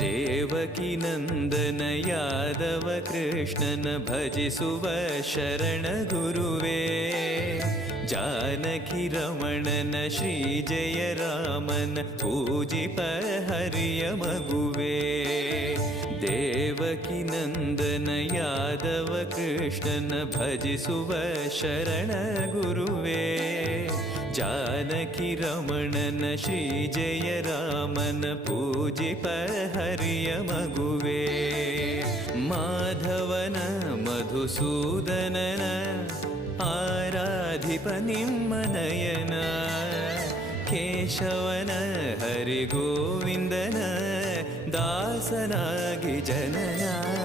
ದೇವಕಿ ನಂದನ ಯಾದವ ಕೃಷ್ಣನ ಭಜಿಸುವ ಶರಣ ಗುರುವೇ. ಜಾನಕಿ ರಮಣನ ಶ್ರೀ ಜಯ ರಾಮನ ಪೂಜಿಪ ಹರಿಯ ಮಗುವೇ. ದೇವಕಿ ನಂದನ ಯಾದವ ಕೃಷ್ಣನ ಭಜಿಸುವ ಶರಣ ಗುರುವೇ. ಜಾನಕಿ ರಮಣನ ಶ್ರೀ ಜಯ ರಾಮನ ಪೂಜಿಪ ಹರಿಯ ಮಗುವೇ. ಮಾಧವನ ಮಧುಸೂದನನ ಆರಾಧಿಪ ನಿಮ್ಮ ನಯನ. ಕೇಶವನ ಹರಿಗೋವಿಂದನ ದಾಸನಾಗಿ ಜನನ.